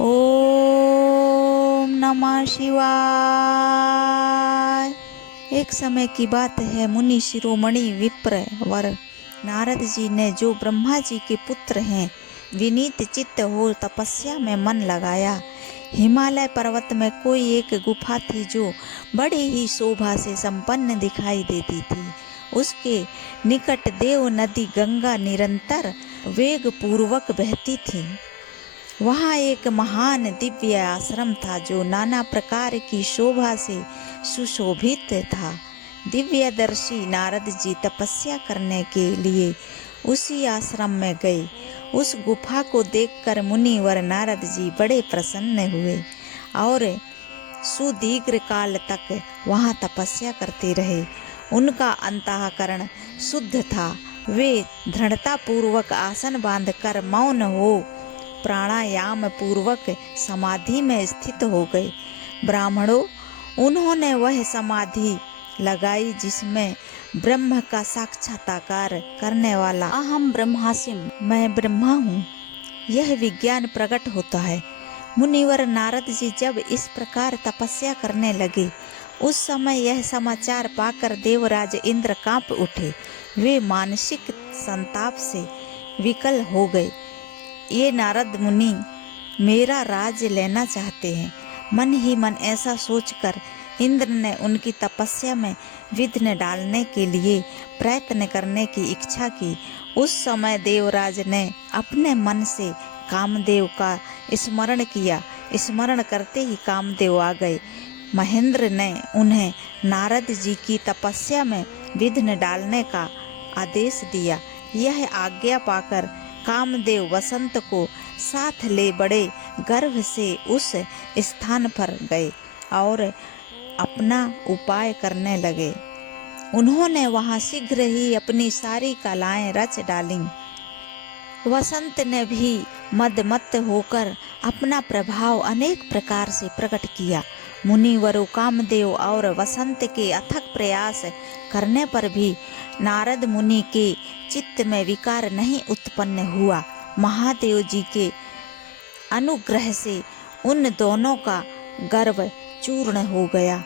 ओम नमः शिवाय। एक समय की बात है, मुनि शिरोमणि विप्र वर नारद जी ने, जो ब्रह्मा जी के पुत्र हैं, विनीत चित्त हो तपस्या में मन लगाया। हिमालय पर्वत में कोई एक गुफा थी जो बड़ी ही शोभा से संपन्न दिखाई देती थी। उसके निकट देव नदी गंगा निरंतर वेग पूर्वक बहती थी। वहाँ एक महान दिव्य आश्रम था जो नाना प्रकार की शोभा से सुशोभित था। दिव्यदर्शी नारद जी तपस्या करने के लिए उसी आश्रम में गए। उस गुफा को देखकर मुनिवर नारद जी बड़े प्रसन्न हुए और सुदीर्घ काल तक वहाँ तपस्या करते रहे। उनका अंतःकरण शुद्ध था। वे दृढ़ता पूर्वक आसन बांधकर मौन हो प्राणायाम पूर्वक समाधि में स्थित हो गए। ब्राह्मणों, उन्होंने वह समाधि लगाई जिसमें ब्रह्म का साक्षात्कार करने वाला अहम ब्रह्मास्मि, मैं ब्रह्मा हूँ, यह विज्ञान प्रकट होता है। मुनिवर नारद जी जब इस प्रकार तपस्या करने लगे, उस समय यह समाचार पाकर देवराज इंद्र कांप उठे। वे मानसिक संताप से विकल हो गए। ये नारद मुनि मेरा राज्य लेना चाहते हैं। मन ही मन ऐसा सोचकर इंद्र ने उनकी तपस्या में विघ्न डालने के लिए प्रयत्न करने की इच्छा की। उस समय देवराज ने अपने मन से कामदेव का स्मरण किया। स्मरण करते ही कामदेव आ गए। महेंद्र ने उन्हें नारद जी की तपस्या में विघ्न डालने का आदेश दिया। यह आज्ञा पाकर कामदेव वसंत को साथ ले बड़े गर्व से उस स्थान पर गए और अपना उपाय करने लगे। उन्होंने वहां शीघ्र ही अपनी सारी कलाएं रच डालीं। वसंत ने भी मदमत्त होकर अपना प्रभाव अनेक प्रकार से प्रकट किया। मुनिवरों कामदेव और वसंत के अथक प्रयास करने पर भी नारद मुनि के चित्त में विकार नहीं उत्पन्न हुआ। महादेव जी के अनुग्रह से उन दोनों का गर्व चूर्ण हो गया।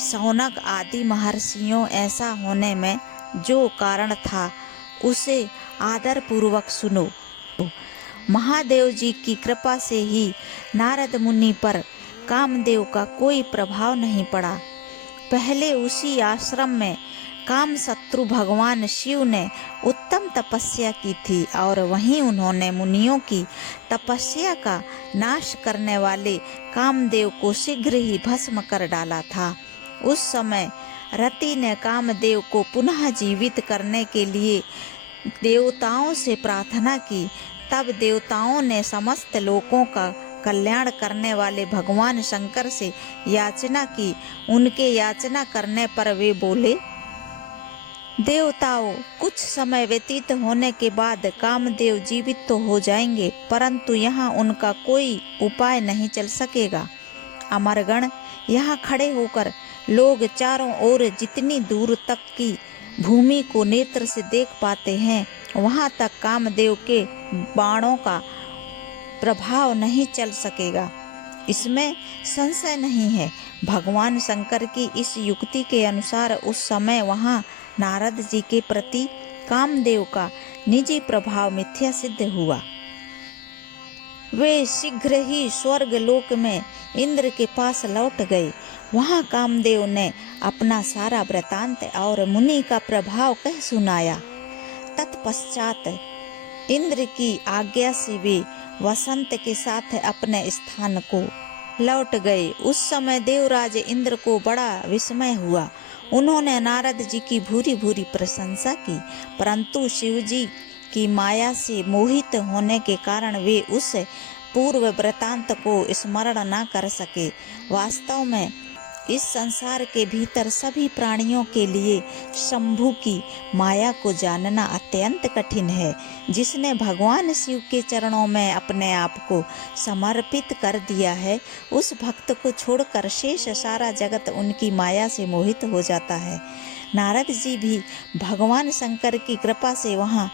शौनक आदि महर्षियों ऐसा होने में जो कारण था उसे आदर पूर्वक सुनो। महादेव जी की कृपा से ही नारद मुनि पर कामदेव का कोई प्रभाव नहीं पड़ा। पहले उसी आश्रम में काम शत्रु भगवान शिव ने उत्तम तपस्या की थी और वहीं उन्होंने मुनियों की तपस्या का नाश करने वाले कामदेव को शीघ्र ही भस्म कर डाला था। उस समय रति ने कामदेव को पुनः जीवित करने के लिए देवताओं से प्रार्थना की। तब देवताओं ने समस्त लोकों का कल्याण करने वाले भगवान शंकर से याचना की। उनके याचना करने पर वे बोले, देवताओं, कुछ समय व्यतीत होने के बाद कामदेव जीवित तो हो जाएंगे, परंतु यहाँ उनका कोई उपाय नहीं चल सकेगा। अमरगण, यहाँ खड़े होकर लोग चारों ओर जितनी दूर तक की भूमि को नेत्र से देख पाते हैं, वहाँ तक कामदेव के बाणों का प्रभाव नहीं चल सकेगा, इसमें संशय नहीं है। भगवान शंकर की इस युक्ति के अनुसार उस समय वहाँ नारद जी के प्रति कामदेव का निजी प्रभाव मिथ्या सिद्ध हुआ। वे शीघ्र ही स्वर्ग लोक में इंद्र के पास लौट गए। वहाँ कामदेव ने अपना सारा वृतांत और मुनि का प्रभाव कह सुनाया। तत्पश्चात इंद्र की आज्ञा से वे वसंत के साथ अपने स्थान को लौट गए। उस समय देवराज इंद्र को बड़ा विस्मय हुआ। उन्होंने नारद जी की भूरी भूरी प्रशंसा की, परंतु शिव जी की माया से मोहित होने के कारण वे उस पूर्व वृतांत को स्मरण न कर सके। वास्तव में इस संसार के भीतर सभी प्राणियों के लिए शंभु की माया को जानना अत्यंत कठिन है। जिसने भगवान शिव के चरणों में अपने आप को समर्पित कर दिया है, उस भक्त को छोड़कर शेष सारा जगत उनकी माया से मोहित हो जाता है। नारद जी भी भगवान शंकर की कृपा से वहाँ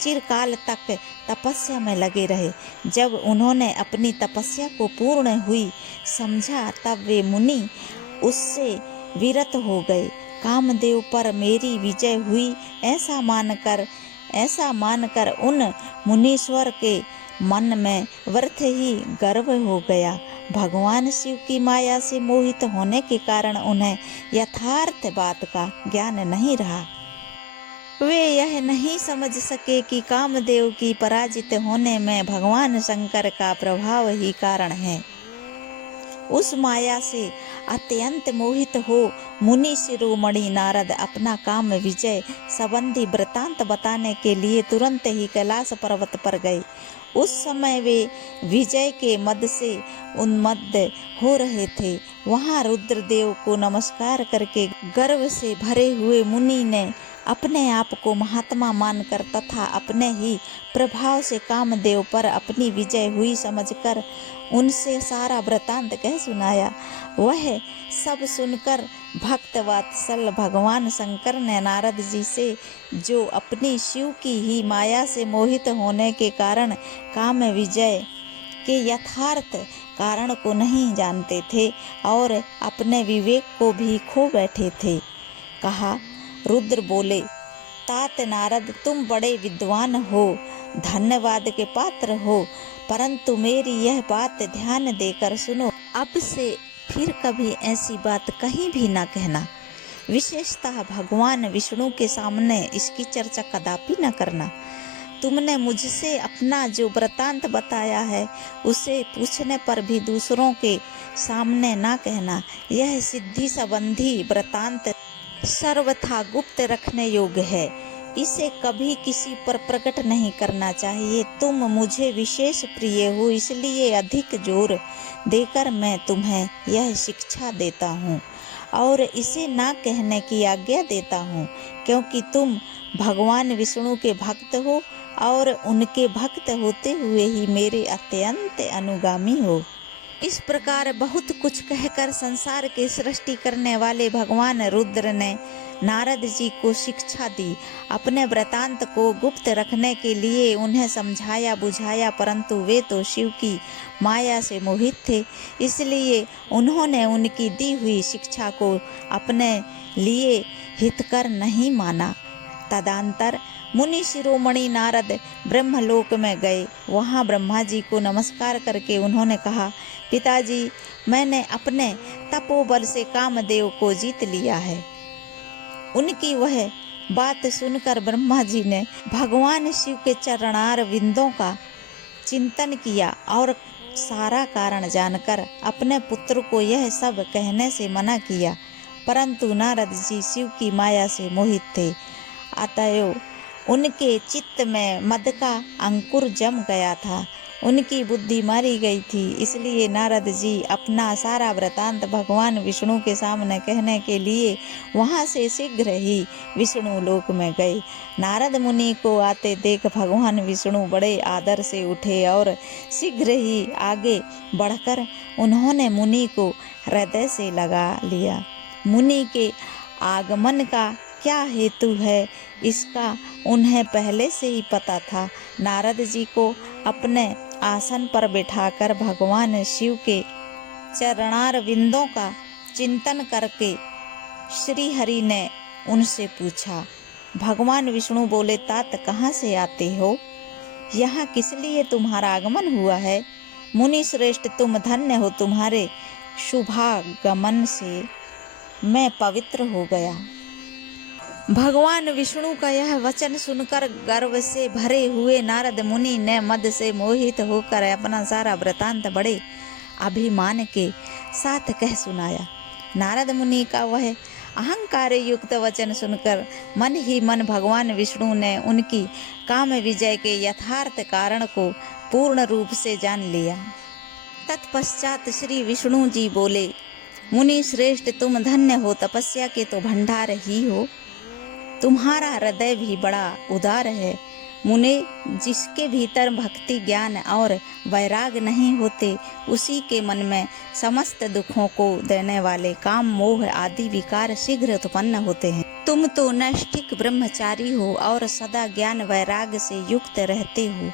चिरकाल तक तपस्या में लगे रहे। जब उन्होंने अपनी तपस्या को पूर्ण हुई समझा तब वे मुनि उससे विरत हो गए। कामदेव पर मेरी विजय हुई ऐसा मानकर उन मुनीश्वर के मन में व्यर्थ ही गर्व हो गया। भगवान शिव की माया से मोहित होने के कारण उन्हें यथार्थ बात का ज्ञान नहीं रहा। वे यह नहीं समझ सके कि कामदेव की पराजित होने में भगवान शंकर का प्रभाव ही कारण है। उस माया से अत्यंत मोहित हो मुनि शिरोमणि नारद अपना काम विजय संबंधी वृतांत बताने के लिए तुरंत ही कैलाश पर्वत पर गए। उस समय वे विजय के मद से उन्मत्त हो रहे थे। वहां रुद्रदेव को नमस्कार करके गर्व से भरे हुए मुनि ने अपने आप को महात्मा मानकर तथा अपने ही प्रभाव से कामदेव पर अपनी विजय हुई समझकर उनसे सारा वृतांत कह सुनाया। वह सब सुनकर भक्त वात्सल भगवान शंकर ने नारद जी से, जो अपनी शिव की ही माया से मोहित होने के कारण काम विजय के यथार्थ कारण को नहीं जानते थे और अपने विवेक को भी खो बैठे थे, कहा। रुद्र बोले, तात नारद, तुम बड़े विद्वान हो, धन्यवाद के पात्र हो, परंतु मेरी यह बात ध्यान देकर सुनो। अब से फिर कभी ऐसी बात कहीं भी ना कहना। विशेषतः भगवान विष्णु के सामने इसकी चर्चा कदापि न करना। तुमने मुझसे अपना जो वृतांत बताया है उसे पूछने पर भी दूसरों के सामने ना कहना। यह सिद्धि संबंधी वृतांत सर्वथा गुप्त रखने योग्य है। इसे कभी किसी पर प्रकट नहीं करना चाहिए। तुम मुझे विशेष प्रिय हो, इसलिए अधिक जोर देकर मैं तुम्हें यह शिक्षा देता हूँ और इसे ना कहने की आज्ञा देता हूँ, क्योंकि तुम भगवान विष्णु के भक्त हो और उनके भक्त होते हुए ही मेरे अत्यंत अनुगामी हो। इस प्रकार बहुत कुछ कहकर संसार की सृष्टि करने वाले भगवान रुद्र ने नारद जी को शिक्षा दी। अपने वृतांत को गुप्त रखने के लिए उन्हें समझाया बुझाया, परंतु वे तो शिव की माया से मोहित थे, इसलिए उन्होंने उनकी दी हुई शिक्षा को अपने लिए हितकर नहीं माना। तदंतर मुनि शिरोमणि नारद ब्रह्मलोक में गए। वहां ब्रह्मा जी को नमस्कार करके उन्होंने कहा, पिताजी, मैंने अपने तपोबल से कामदेव को जीत लिया है। उनकी वह बात सुनकर ब्रह्मा जी ने भगवान शिव के चरणार विंदों का चिंतन किया और सारा कारण जानकर अपने पुत्र को यह सब कहने से मना किया, परंतु नारद जी शिव की माया से मोहित थे, अतएव उनके चित्त में मद का अंकुर जम गया था, उनकी बुद्धि मारी गई थी। इसलिए नारद जी अपना सारा वृतांत भगवान विष्णु के सामने कहने के लिए वहां से शीघ्र ही विष्णु लोक में गए। नारद मुनि को आते देख भगवान विष्णु बड़े आदर से उठे और शीघ्र ही आगे बढ़कर उन्होंने मुनि को हृदय से लगा लिया। मुनि के आगमन का क्या हेतु है, इसका उन्हें पहले से ही पता था। नारद जी को अपने आसन पर बिठाकर भगवान शिव के चरणार विंदों का चिंतन करके श्री हरि ने उनसे पूछा। भगवान विष्णु बोले, तात कहाँ से आते हो? यहाँ किस लिए तुम्हारा आगमन हुआ है? मुनि श्रेष्ठ, तुम धन्य हो, तुम्हारे शुभागमन से मैं पवित्र हो गया। भगवान विष्णु का यह वचन सुनकर गर्व से भरे हुए नारद मुनि ने मद से मोहित होकर अपना सारा वृतांत बड़े अभिमान के साथ कह सुनाया। नारद मुनि का वह अहंकार युक्त वचन सुनकर मन ही मन भगवान विष्णु ने उनकी काम विजय के यथार्थ कारण को पूर्ण रूप से जान लिया। तत्पश्चात श्री विष्णु जी बोले, मुनि श्रेष्ठ, तुम धन्य हो, तपस्या के तो भंडार ही हो, तुम्हारा हृदय भी बड़ा उदार है। मुने, जिसके भीतर भक्ति ज्ञान और वैराग नहीं होते, उसी के मन में समस्त दुखों को देने वाले काम मोह आदि विकार शीघ्र उत्पन्न होते हैं। तुम तो नैष्ठिक ब्रह्मचारी हो और सदा ज्ञान वैराग्य से युक्त रहते हो,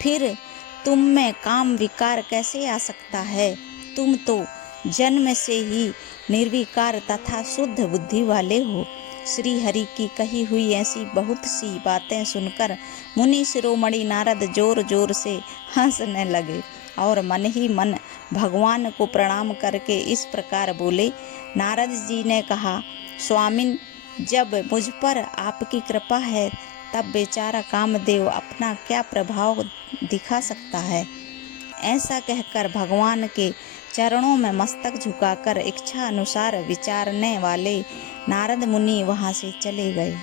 फिर तुम में काम विकार कैसे आ सकता है? तुम तो जन्म से ही निर्विकार तथा शुद्ध बुद्धि वाले हो। श्री हरि की कही हुई ऐसी बहुत सी बातें सुनकर मुनि शिरोमणि नारद जोर जोर से हंसने लगे और मन ही मन भगवान को प्रणाम करके इस प्रकार बोले। नारद जी ने कहा, स्वामिन, जब मुझ पर आपकी कृपा है तब बेचारा कामदेव अपना क्या प्रभाव दिखा सकता है। ऐसा कहकर भगवान के चरणों में मस्तक झुकाकर इच्छा अनुसार विचारने वाले नारद मुनि वहां से चले गए।